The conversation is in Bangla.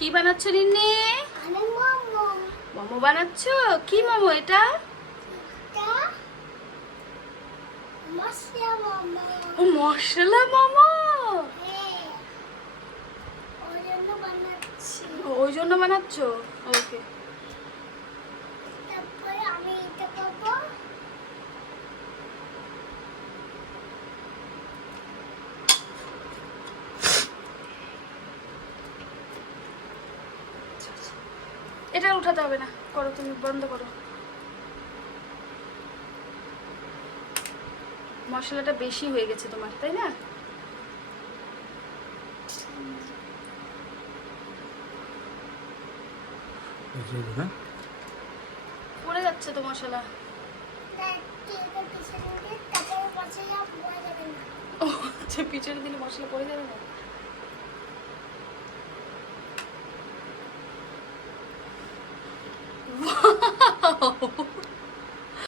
কি বানাচ্ছ নিন্নি? মোমো বানাচ্ছ? কি মোমো এটা? ও মশলা মোমো। ওই জন্য বানাচ্ছ? ওকে। এটা উঠাতে হবে না, করো তুমি, বন্ধ করো। মশলাটা বেশি হয়ে গেছে তোমার, তাই না? পড়ে যাচ্ছে তো মশলা। ও আচ্ছা, পিছনে দিলে মশলা পড়ে যাবে না।